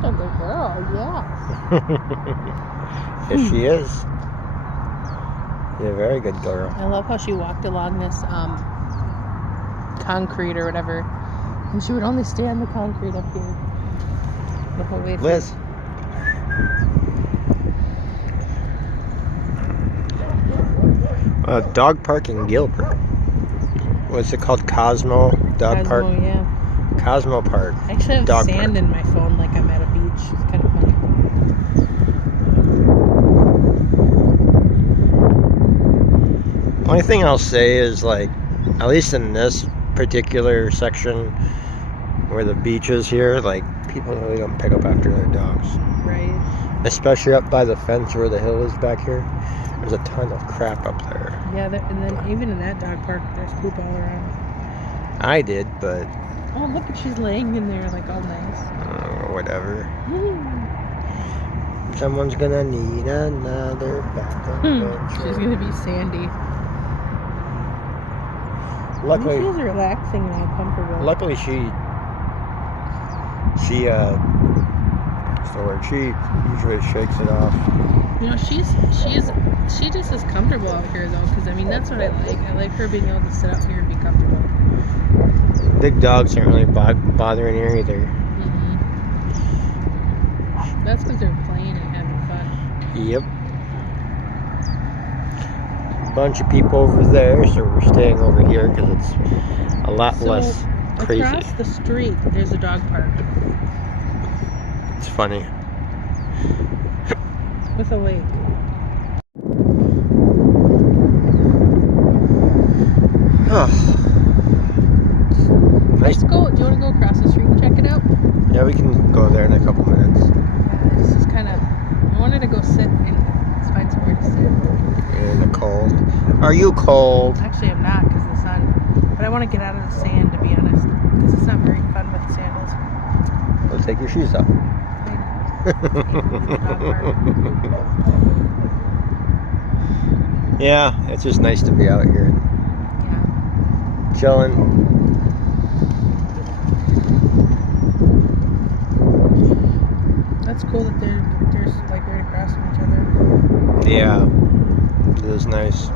such a good girl, yeah. Yes, she is. She's a very good girl. I love how she walked along this concrete or whatever, and she would only stay on the concrete up here the whole way through. Liz. Dog park in Gilbert. What's it called? Cosmo Dog Park? Cosmo, yeah. Cosmo Park. I actually have Dog sand park. in my phone like I'm at a beach. It's kind of funny. Only thing I'll say is, like, at least in this particular section where the beach is here, like, people really don't pick up after their dogs. Right. Especially up by the fence where the hill is back here. There's a ton of crap up there. Yeah, and then even in that dog park, there's poop all around. I did, but Oh, look, she's laying in there like all nice. whatever. Someone's gonna need another back adventure. She's gonna be Sandy. Luckily, She's relaxing and comfortable. luckily she usually shakes it off. You know, she just is comfortable out here though, because I mean that's what I like. I like her being able to sit out here and be comfortable. Big dogs aren't really bothering her either. That's because they're playing and having fun. Yep. Bunch of people over there, so we're staying over here because it's a lot less crazy. Across the street, there's a dog park It's funny. with a lake. Nice. Let's go. Do you want to go across the street and check it out? Yeah, we can go there in a couple minutes. Yeah, this is kind of. I wanted to go sit and find somewhere to sit. In the cold. Are you cold? Actually, I'm not because of the sun. But I want to get out of the sand, to be honest, because it's not very fun with sandals. Well, take your shoes off. Yeah, it's just nice to be out here. Yeah. Chilling. That's cool that they're like right across from each other. Yeah, it is nice.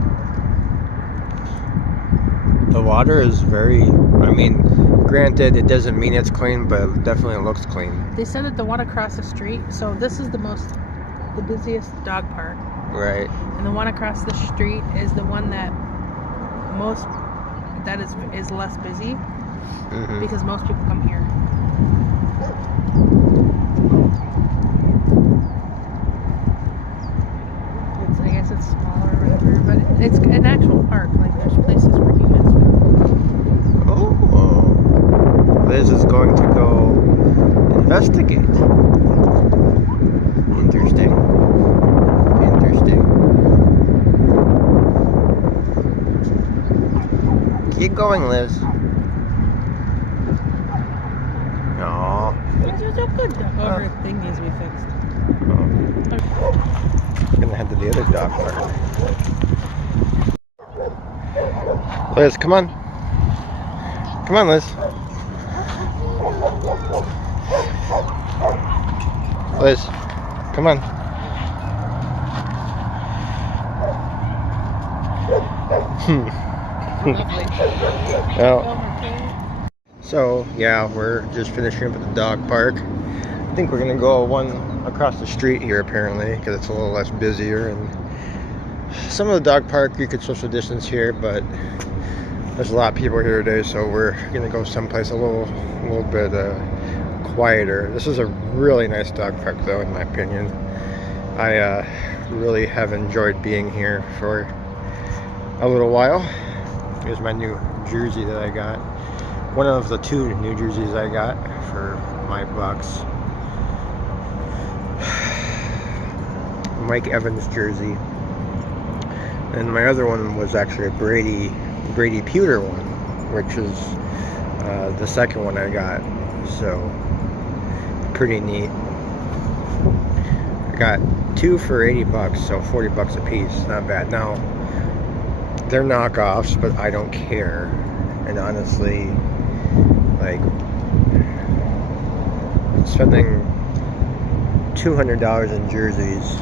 The water is very, I mean, granted, it doesn't mean it's clean, but it definitely looks clean. They said that the one across the street, so this is the busiest dog park. Right. And the one across the street is the one that is less busy because most people come here. I guess it's smaller or whatever, but it's an actual park. Like there's places where humans go. Oh, Liz is going to go investigate. Interesting. Keep going, Liz. Aww. It's a good dog thingies we fixed. Gonna head to the other dog park. Liz, come on. Come on, Liz. Liz, come on. Well, so yeah, we're just finishing up at the dog park. I think we're gonna go one across the street here apparently because it's a little less busier, and some of the dog park you could social distance here, but there's a lot of people here today, so we're gonna go someplace a little bit quieter. This is a really nice dog park though, in my opinion. I really have enjoyed being here for a little while. Here's my new jersey that I got. One of the 2 new jerseys I got for my Bucks. Mike Evans jersey. And my other one was actually a Brady Pewter one, which is the second one I got. So pretty neat. I got 2 for $80, so $40 a piece. Not bad. Now they're knockoffs, but I don't care. And honestly, like, spending $200 in jerseys,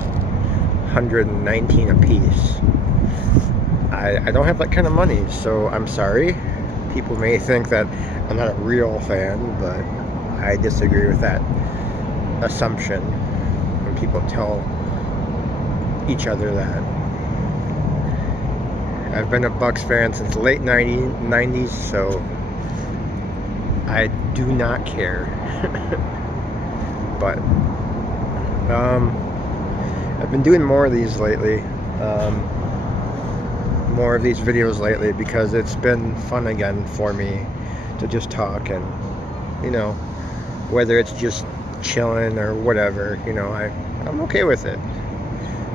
119 a piece. I don't have that kind of money, so I'm sorry. People may think that I'm not a real fan, but I disagree with that assumption when people tell each other that. I've been a Bucks fan since the late 90s, so I do not care. But I've been doing more of these lately, more of these videos lately, because it's been fun again for me to just talk, and you know, whether it's just chilling or whatever, you know, I'm okay with it.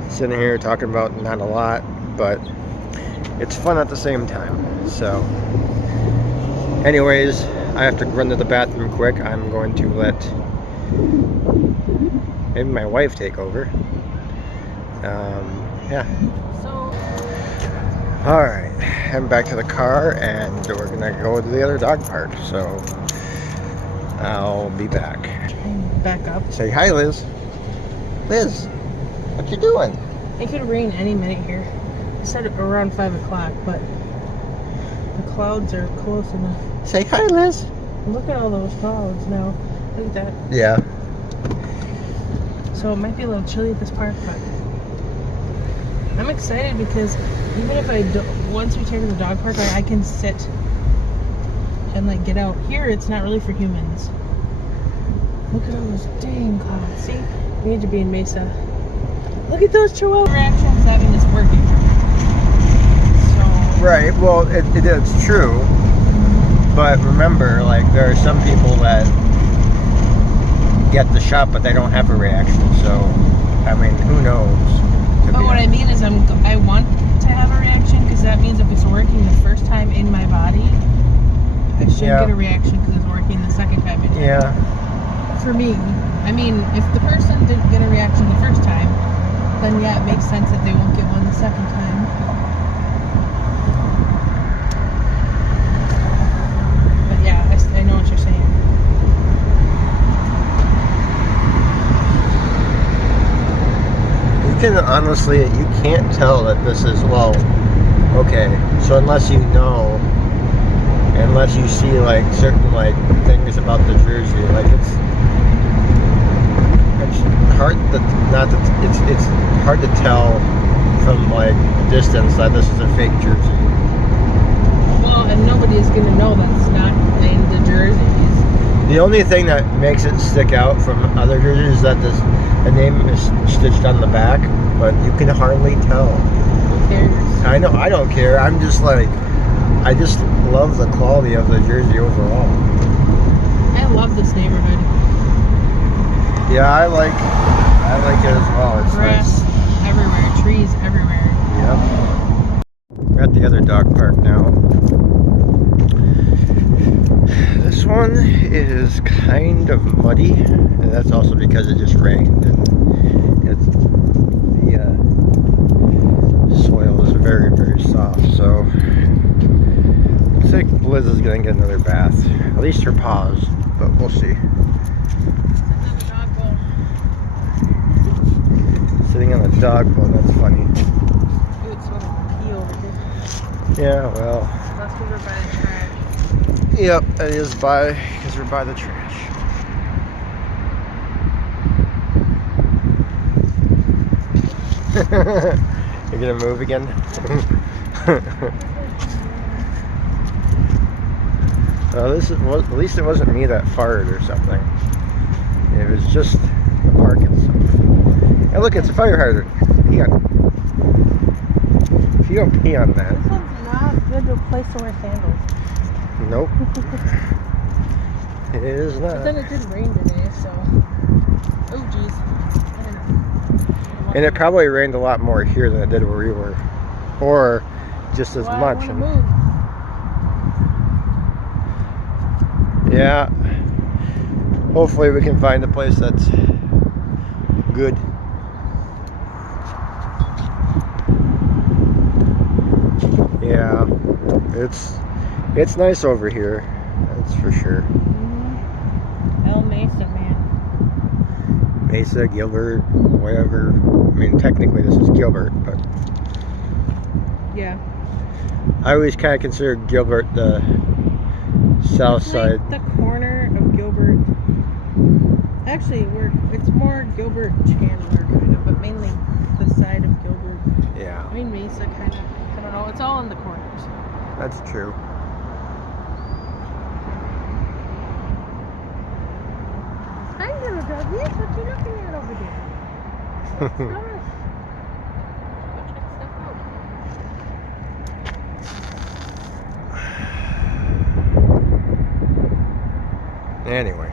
Sitting here talking about not a lot, but it's fun at the same time. So anyways, I have to run to the bathroom quick. I'm going to let maybe my wife take over. Yeah. Alright, I'm back to the car, and we're gonna go to the other dog park, so I'll be back. Back up. Say hi, Liz. Liz, what you doing? It could rain any minute here. I said around 5 o'clock, but the clouds are close enough. Say hi, Liz. Look at all those clouds now. Look at that. Yeah. So it might be a little chilly at this park, but I'm excited because even if once we take to the dog park, I can sit and like get out. Here, it's not really for humans. Look at all those dang clouds. See, we need to be in Mesa. Look at those chihuahua reactions having this working. So Right. Well, it's true. But remember, like, there are some people that get the shot, but they don't have a reaction. So, I mean, who knows? But what I mean is, I want to have a reaction, because that means if it's working the first time in my body, I should get a reaction because it's working the second time in my body. For me, I mean, if the person didn't get a reaction the first time, then yeah, it makes sense that they won't get one the second time. But yeah, I know what you're saying. You can honestly, you can't tell that this is, well, okay, so unless you know, unless you see like certain like things about the jersey, like it's hard to it's hard to tell from like distance that this is a fake jersey. Well, and nobody is gonna know that's not in the jerseys. The only thing that makes it stick out from other jerseys is that the name is stitched on the back, but you can hardly tell. Who cares? I know, I don't care. I'm just like, I just love the quality of the jersey overall. I love this neighborhood. Yeah, I like it as well. It's grass nice. everywhere, trees everywhere. Yep. We're at the other dog park now. This one is kind of muddy, and that's also because it just rained, and the soil is very, very soft. So looks like Liz is gonna get another bath, at least her paws, but we'll see. Sitting on the dog bowl, that's funny. Dude, it's sort of pee over here. Yeah, well. Unless we were by the trash. Yep, it is because we're by the trash. You're gonna move again? At least it wasn't me that farted or something. It was just the park itself. Hey, look, it's a fire hydrant. Pee on it. If you don't pee on that. This one's not good to a place to wear sandals. Nope. It is not. But then it did rain today, so. Oh, jeez. And it probably rained a lot more here than it did where we were. Or just as much. I move. Yeah. Hopefully we can find a place that's good. Yeah. It's nice over here. That's for sure. El Mesa, man. Mesa, Gilbert, whatever. I mean, technically this is Gilbert, but Yeah. I always kind of consider Gilbert the south It's side. like the corner of Gilbert. Actually, it's more Gilbert Chandler kind of, but mainly the side of Gilbert. Yeah, I mean Mesa kind of. I don't know. It's all in the corners. that's true. Hi, little doggy. What you looking at over there? What's going on? Go check stuff out. Anyway,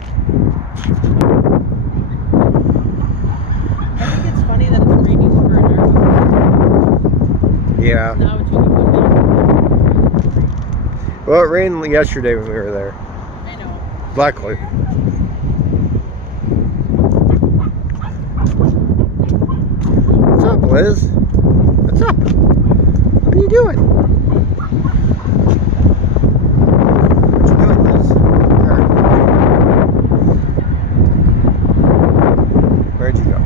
I think it's funny that it's raining over in our yeah. now it's really football. Well, it rained yesterday when we were there. I know. Luckily. What's up, Liz? What's up? What are you doing? What you doing, Liz? Where'd you go?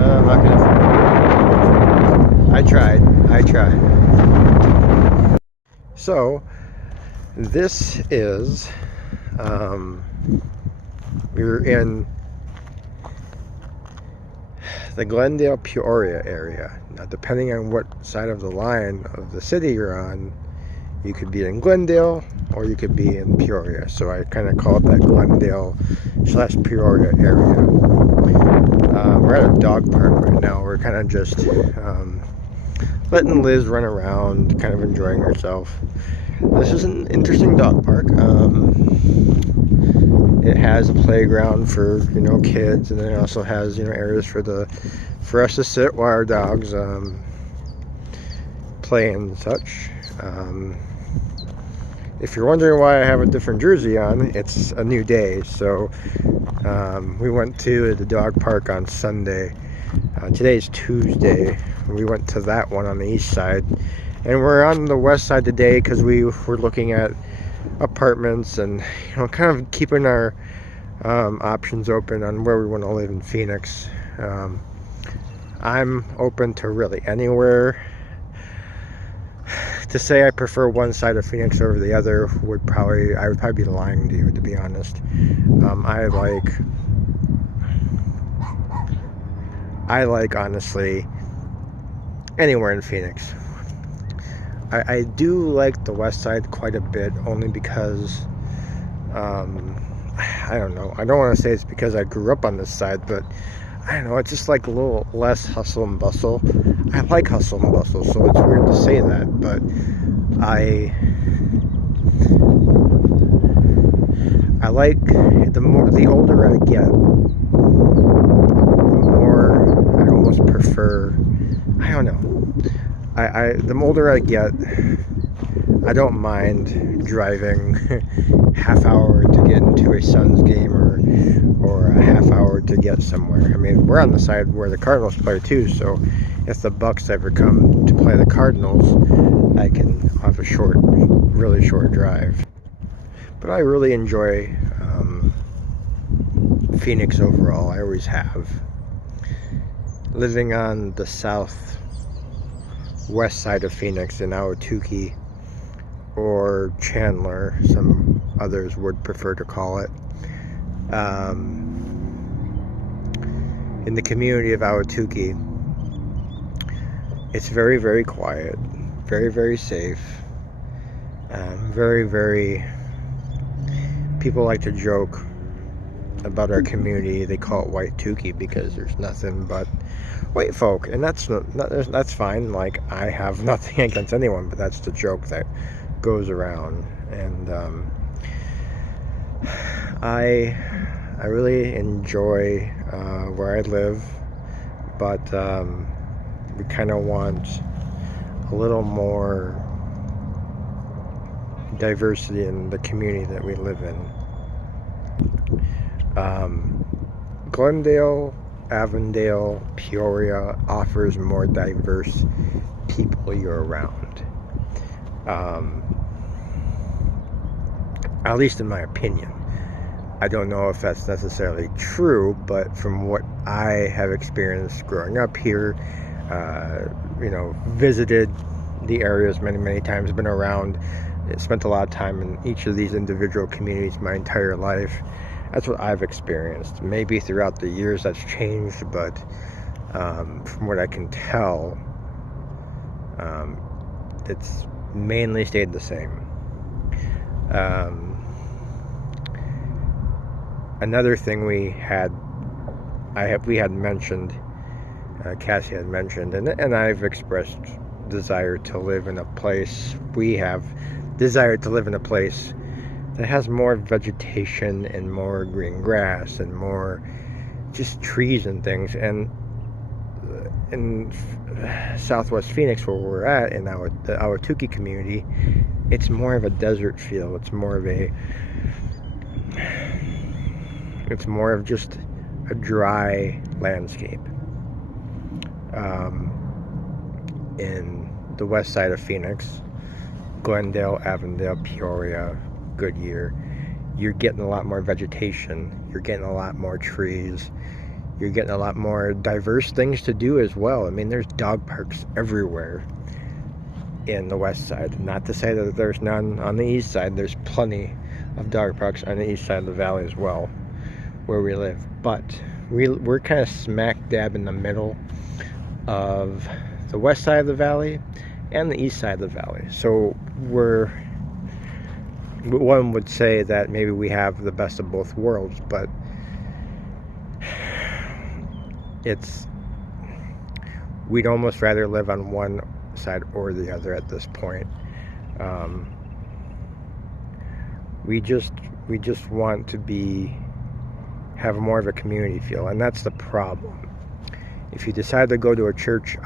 I'm not gonna. I tried. So, this is. We're in the Glendale Peoria area. Now, depending on what side of the line of the city you're on, you could be in Glendale or you could be in Peoria. So I kind of call it that Glendale / Peoria area. We're at a dog park right now. We're kind of just letting Liz run around, kind of enjoying herself. This is an interesting dog park. It has a playground for kids, and then it also has areas for us to sit while our dogs play and such. If you're wondering why I have a different jersey on, it's a new day. So we went to the dog park on Sunday. Today's Tuesday. We went to that one on the east side, and we're on the west side today because we were looking at apartments and kind of keeping our options open on where we want to live in Phoenix. I'm open to really anywhere. To say I prefer one side of Phoenix over the other I would probably be lying to you, to be honest. I like honestly anywhere in Phoenix. I do like the west side quite a bit, only because I don't know. I don't want to say it's because I grew up on this side, but I don't know. It's just like a little less hustle and bustle. I like hustle and bustle, so it's weird to say that, but I like the older I get, the more I almost prefer. I don't know. The older I get, I don't mind driving half hour to get into a Suns game or a half hour to get somewhere. I mean, we're on the side where the Cardinals play too, so if the Bucks ever come to play the Cardinals, I can have a really short drive. But I really enjoy Phoenix overall. I always have. Living on the southwest side of Phoenix in Ahwatukee or Chandler, some others would prefer to call it. In the community of Ahwatukee, it's very, very quiet, very, very safe, very, very. People like to joke about our community. They call it White Tukey because there's nothing but white folk, and that's fine. Like, I have nothing against anyone, but that's the joke that goes around. And I really enjoy where I live, but we kind of want a little more diversity in the community that we live in. Glendale, Avondale, Peoria offers more diverse people year-round. At least in my opinion. I don't know if that's necessarily true, but from what I have experienced growing up here, visited the areas many times, been around, spent a lot of time in each of these individual communities my entire life. That's what I've experienced. Maybe throughout the years that's changed, but from what I can tell, it's mainly stayed the same. Another thing we had mentioned, Cassie had mentioned, and I've expressed desire to live in a place. We have desired to live in a place that has more vegetation and more green grass and more just trees and things. And in Southwest Phoenix, where we're at, in the Ahwatukee community, it's more of a desert feel. It's more of just a dry landscape. In the west side of Phoenix, Glendale, Avondale, Peoria, Goodyear, you're getting a lot more vegetation. You're getting a lot more trees. You're getting a lot more diverse things to do as well. I mean, there's dog parks everywhere in the west side. Not to say that there's none on the east side. There's plenty of dog parks on the east side of the valley as well, where we live. But we're kind of smack dab in the middle of the west side of the valley and the east side of the valley. So one would say that maybe we have the best of both worlds, but we'd almost rather live on one side or the other at this point. We just want to have more of a community feel, and that's the problem. If you decide to go to a church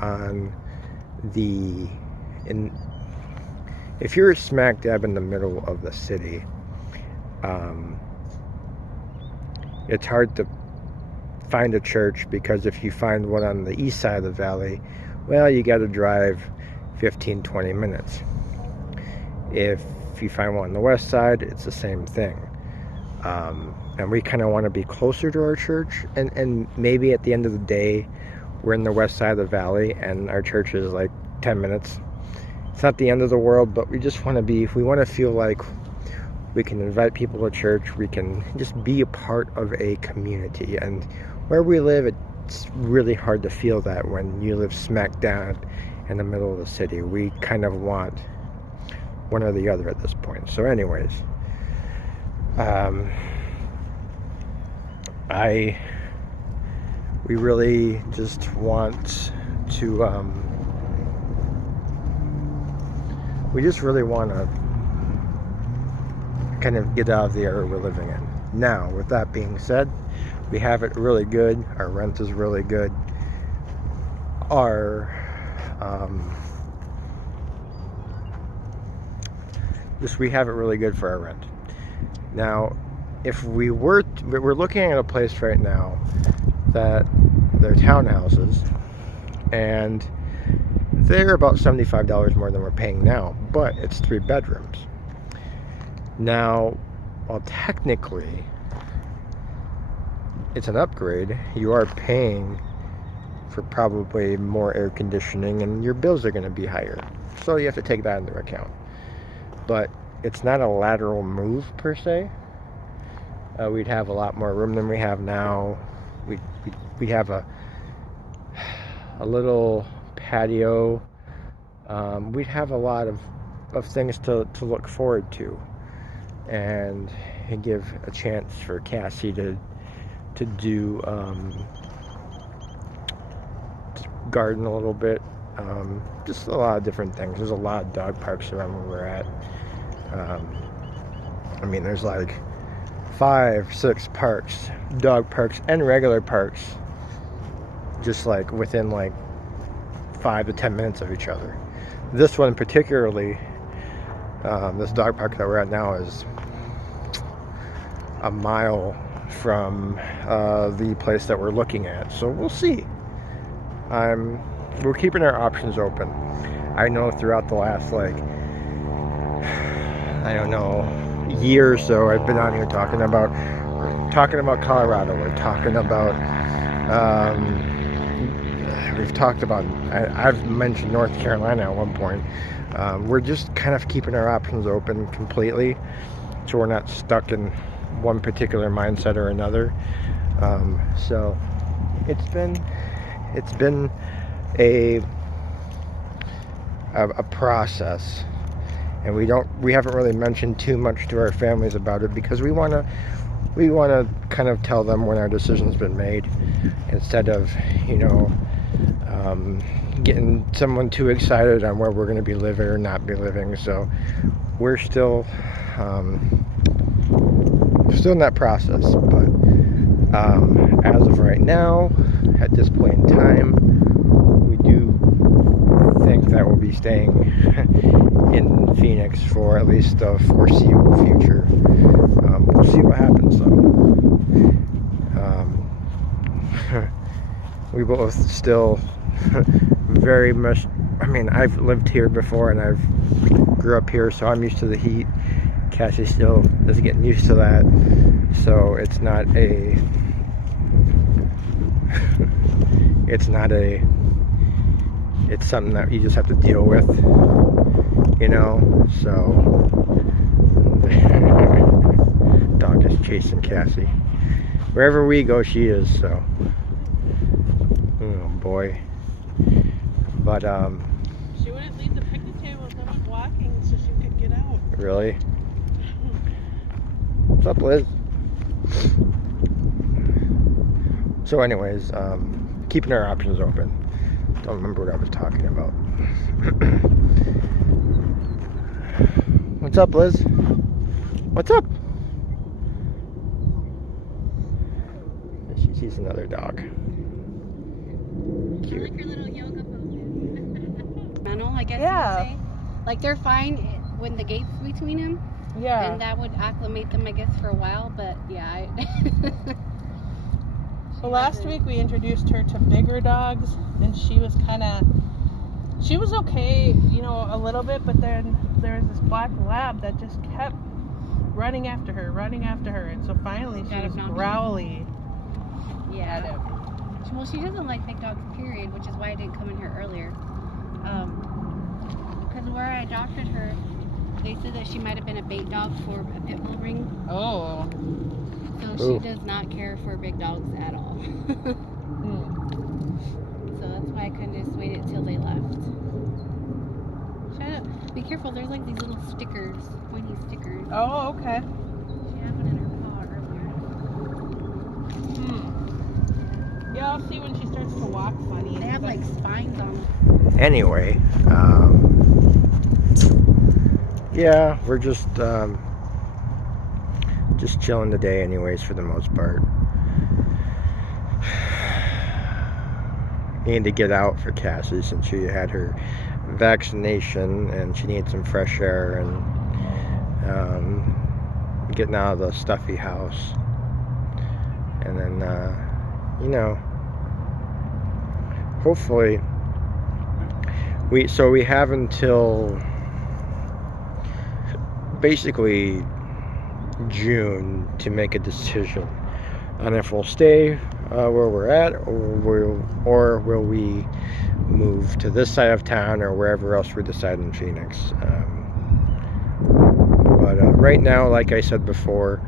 if you're smack dab in the middle of the city, it's hard to find a church, because if you find one on the east side of the valley, well, you got to drive 15-20 minutes. If you find one on the west side, it's the same thing. And we kind of want to be closer to our church, and maybe at the end of the day, we're in the west side of the valley and our church is like 10 minutes. It's not the end of the world, but we just want to feel like we can invite people to church. We can just be a part of a community. And where we live, it's really hard to feel that when you live smack dab in the middle of the city. We kind of want one or the other at this point. So anyways, we really just want to we just really want to kind of get out of the area we're living in. Now, with that being said, we have it really good. Our rent is really good. We have it really good for our rent. Now, if we're looking at a place right now that they're townhouses, and they're about $75 more than we're paying now, but it's 3 bedrooms. Now, while technically it's an upgrade, you are paying for probably more air conditioning, and your bills are going to be higher. So you have to take that into account. But it's not a lateral move per se. We'd have a lot more room than we have now. We'd have a little patio. We'd have a lot of things to look forward to, and give a chance for Cassie to do garden a little bit. Just a lot of different things. There's a lot of dog parks around where we're at. I mean, there's like 5-6 parks, dog parks and regular parks, just like within like 5 to 10 minutes of each other. This one particularly, this dog park that we're at now, is a mile from the place that we're looking at. So we'll see. We're keeping our options open. I know throughout the last year or so, I've been on here talking about talking about Colorado. We're talking about, we've talked about, I've mentioned North Carolina at one point. We're just kind of keeping our options open completely, so we're not stuck in one particular mindset or another. So it's been a process, and we haven't really mentioned too much to our families about it, because we want to kind of tell them when our decision's been made, instead of, you know, getting someone too excited on where we're going to be living or not be living. So we're still in that process, but as of right now, at this point in time, we do think that we'll be staying in Phoenix for at least the foreseeable future. We'll see what happens, though. We both still very much, I mean, I've lived here before and I've grew up here, so I'm used to the heat. Cassie still is getting used to that, so it's not a it's something that you just have to deal with, you know. So dog is chasing Cassie wherever we go. She is, so oh boy. But she wouldn't leave the picnic table if I went walking so she could get out. Really? What's up, Liz? So anyways, keeping our options open. Don't remember what I was talking about. What's up, Liz? What's up? She sees another dog. Cute. I like her little yoga poses. Manual, I guess Yeah. you would say. Like, they're fine when the gate's between them. Yeah. And that would acclimate them, I guess, for a while. But yeah, Well, last week we introduced her to bigger dogs, and she was okay, you know, a little bit, but then there was this black lab that just kept running after her, and so finally she Got was him knocked growly at yeah. him. Well, she doesn't like big dogs, period, which is why I didn't come in here earlier. Because where I adopted her, they said that she might have been a bait dog for a pit bull ring. Oh. So Ooh. she does not care for big dogs at all. So that's why I couldn't just wait till they left. Shut up. Be careful, there's like these little stickers, pointy stickers. Oh, okay. She had one in her paw earlier. Yeah, I'll see when she starts to walk funny. They have like spines on them. Anyway, yeah, we're just chilling today anyways, for the most part. Need to get out for Cassie since she had her vaccination and she needs some fresh air and getting out of the stuffy house. And then, you know, hopefully we have until basically June to make a decision on if we'll stay where we're at, or will we move to this side of town or wherever else we decide in Phoenix. But right now, like I said before,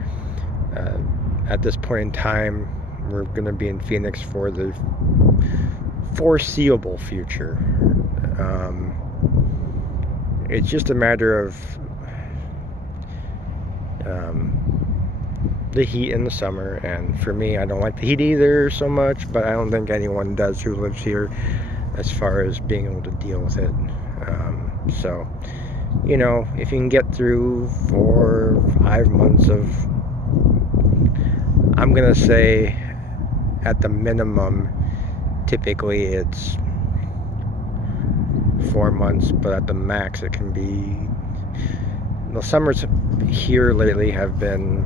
at this point in time, we're going to be in Phoenix for the foreseeable future. It's just a matter of the heat in the summer, and for me, I don't like the heat either so much, but I don't think anyone does who lives here, as far as being able to deal with it. So, you know, if you can get through 4 or 5 months of, I'm gonna say at the minimum, typically it's 4 months, but at the max it can be, the summers here lately have been,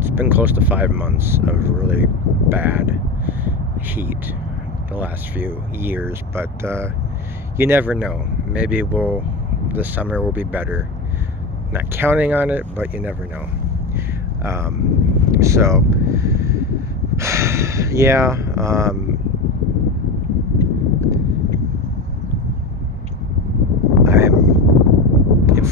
it's been close to 5 months of really bad heat the last few years, but you never know. Maybe this summer will be better. Not counting on it, but you never know. So yeah,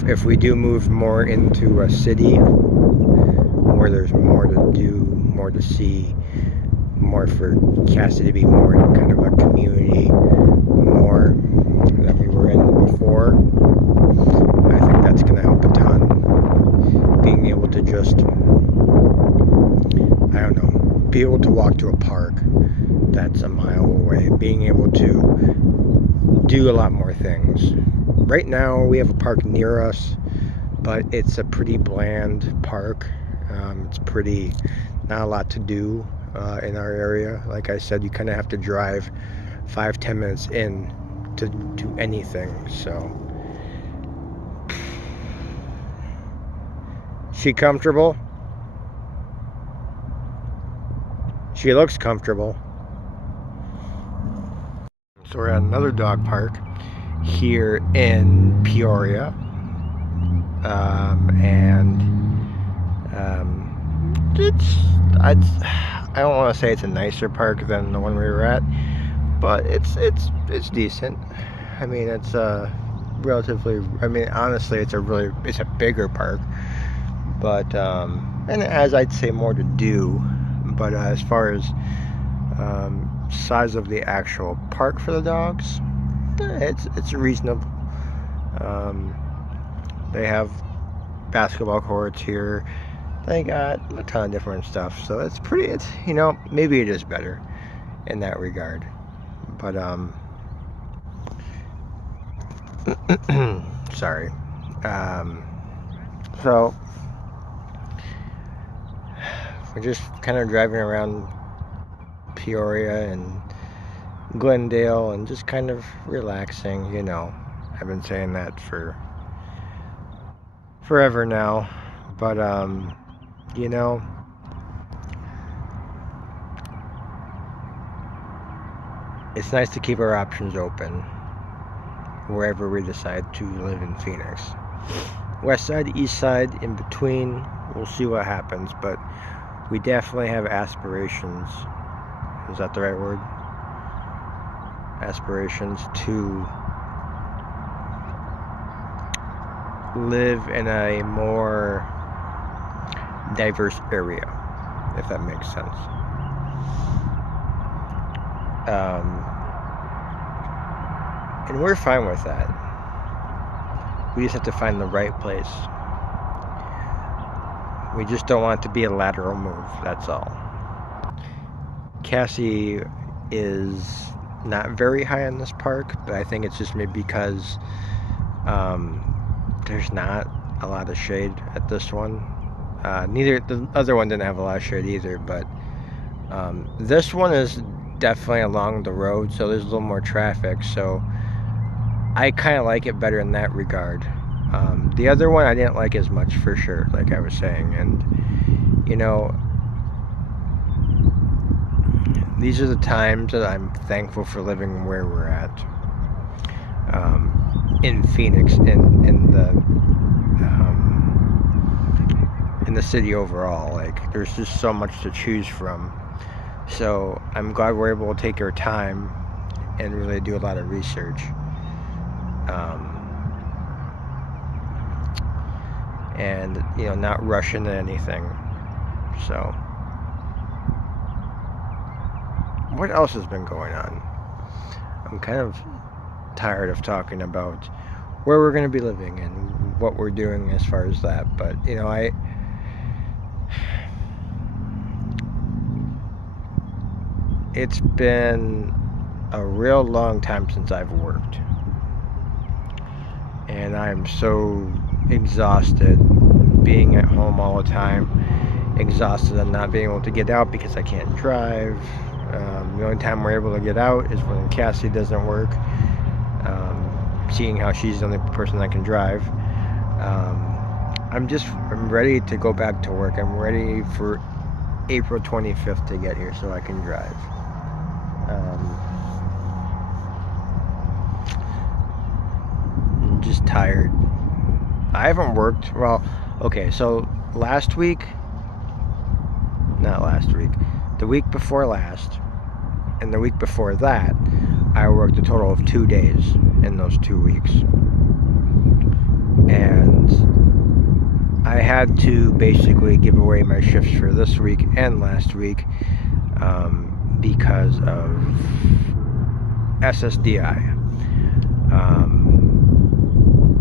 if we do move more into a city where there's more to do, more to see, more for Cassie to be more in kind of a community more than we were in before, I think that's going to help a ton. Being able to just, I don't know, be able to walk to a park that's a mile away, being able to do a lot more things. Right now we have a park near us, but it's a pretty bland park. It's pretty, not a lot to do in our area. Like I said, you kind of have to drive 5-10 minutes in to do anything. So she comfortable? She looks comfortable. So we're at another dog park here in Peoria, and I don't want to say it's a nicer park than the one we were at, but it's decent. I mean, it's relatively. I mean, honestly, it's a bigger park, but and it has, I'd say, more to do. But as far as size of the actual park for the dogs, it's reasonable. They have basketball courts here. They got a ton of different stuff, so it's maybe it is better in that regard. But sorry. So we're just kind of driving around Peoria and Glendale and just kind of relaxing, I've been saying that for forever now, but it's nice to keep our options open wherever we decide to live in Phoenix. West side, east side, in between, we'll see what happens, but we definitely have aspirations. Is that the right word? Aspirations to live in a more diverse area, if that makes sense. And we're fine with that. We just have to find the right place. We just don't want it to be a lateral move, that's all. Cassie is not very high in this park, but I think it's just maybe because there's not a lot of shade at this one. The other one didn't have a lot of shade either, but this one is definitely along the road, so there's a little more traffic, so I kind of like it better in that regard. The other one I didn't like as much, for sure, like I was saying, and these are the times that I'm thankful for living where we're at, in Phoenix, in the city overall. Like, there's just so much to choose from, so I'm glad we're able to take our time and really do a lot of research, and not rush into anything. So what else has been going on? I'm kind of tired of talking about where we're going to be living and what we're doing as far as that, but it's been a real long time since I've worked, and I'm so exhausted being at home all the time, exhausted and not being able to get out because I can't drive. The only time we're able to get out is when Cassie doesn't work, seeing how she's the only person that can drive. I'm ready to go back to work. I'm ready for April 25th to get here so I can drive. I'm just tired. I haven't worked, okay, so last week not last week, the week before last, and the week before that, I worked a total of 2 days in those 2 weeks. And I had to basically give away my shifts for this week and last week because of SSDI.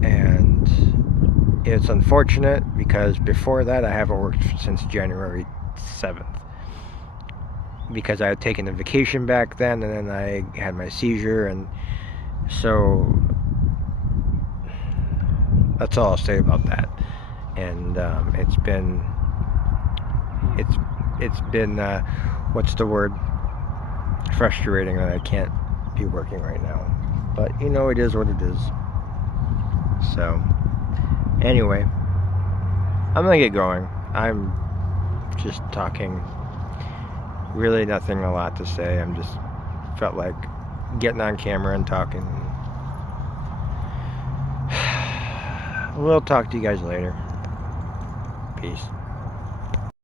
And it's unfortunate because before that I haven't worked since January 7th. Because I had taken a vacation back then, and then I had my seizure, and so that's all I'll say about that. And it's been what's the word, frustrating that I can't be working right now, but you know, it is what it is. So anyway, I'm gonna get going. I'm just talking, really nothing a lot to say. I'm just felt like getting on camera and talking. We'll talk to you guys later. Peace.